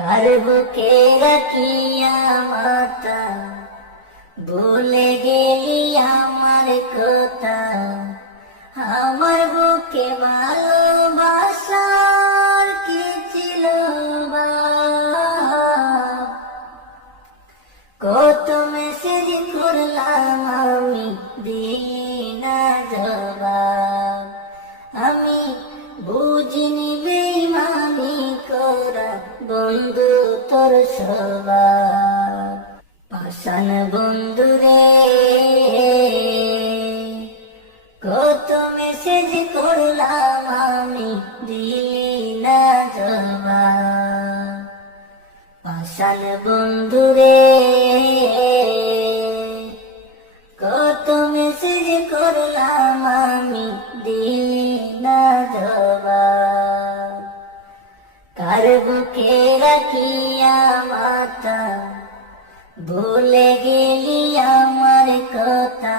কার বুকে রাখিয়া মাতা ভুলে গেলি আমার কথা। আমার বুকে ভালোবাসার কি ছিল বাপ? কত মেসেজ করলাম আমি দিই না জবাব। আমি বুঝিনি বেইমানি করা বন্ধু তোর স্বভাব। পাষাণ বন্ধু রে, কত মেসেজ করলাম আমি দিলি না জবাব। পাষাণ বন্ধু রে, কত মেসেজ করলাম আমি দিলি না জবাব। কার বুকে রাখিয়া মাতা ভুলে গেলি আমার কথা।